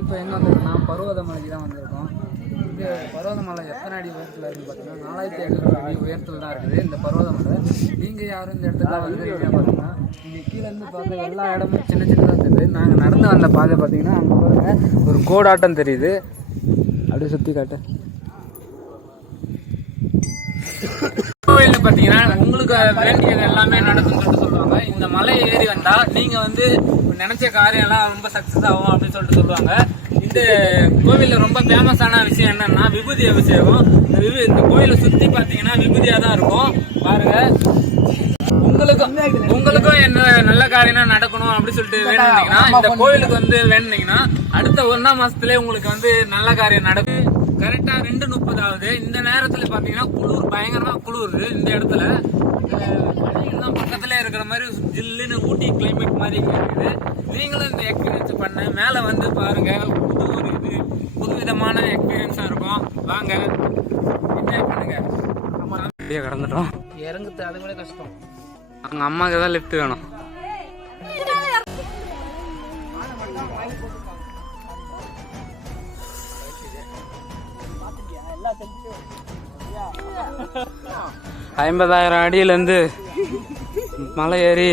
இப்போ எங்கே வந்திருக்கோம்னா பர்வதமலைக்கு தான் வந்திருக்கோம். இது பர்வதமலை எத்தனை அடி உயரத்தில் இருக்குன்னு பார்த்தீங்கன்னா 4500 அடி உயரத்தில் தான் இருக்குது இந்த பர்வதமலை. நீங்கள் யாரும் இந்த இடத்துல வந்துருக்கீங்க பார்த்தீங்கன்னா இங்கே கீழேருந்து பார்க்க எல்லா இடமும் சின்ன சின்னதாக இருக்குது. நாங்கள் நடந்து வந்த பாதை பார்த்தீங்கன்னா அங்கே பாருங்க ஒரு கோடாட்டம் தெரியுது. அப்படியே சுற்றி காட்டு. கோவில் பார்த்தீங்கன்னா உங்களுக்கு வேண்டியது எல்லாமே நடக்கும்னு சொல்லுவாங்க. இந்த மலை ஏறி வந்தா நீங்க வந்து நினைச்ச காரியம் எல்லாம் ரொம்ப சக்சஸ் ஆகும் அப்படின்னு சொல்லிட்டு சொல்லுவாங்க. இந்த கோவில்ல ரொம்ப ஃபேமஸான விஷயம் என்னன்னா விபூதி அபிஷேகம். இந்த கோயிலை சுத்தி பாத்தீங்கன்னா விபூதியா தான் இருக்கும். பாருங்க, உங்களுக்கும் என்ன நல்ல காரியம் நடக்கணும் அப்படின்னு சொல்லிட்டு வேணும்னீங்கன்னா இந்த கோவிலுக்கு வந்து வேணும்னீங்கன்னா அடுத்த 1ஆம் மாசத்துலயே உங்களுக்கு வந்து நல்ல காரியம் நடக்கும். கரெக்டா 2:30 ஆகுது. இந்த நேரத்துல பாத்தீங்கன்னா குளிர், பயங்கரமா குளிர். இந்த இடத்துல பக்கத்துல இருக்கிற மாதிரி ஜில்லுன்னு ஊட்டி கிளைமேட் மாதிரி இருக்குது. நீங்களும் இந்த எக்ஸ்பீரியன்ஸ் பண்ண மேல வந்து பாருங்க. புது விதமான எக்ஸ்பீரியன்ஸா இருக்கும். வாங்க என்ஜாய் பண்ணுங்க. அப்படியே கடந்துட்டோம். இறங்குறது அதை விட கஷ்டம். அவங்க அம்மாக்கு தான் லிஃப்ட் வேணும். $50,000 அடியிலேருந்து மலை ஏறி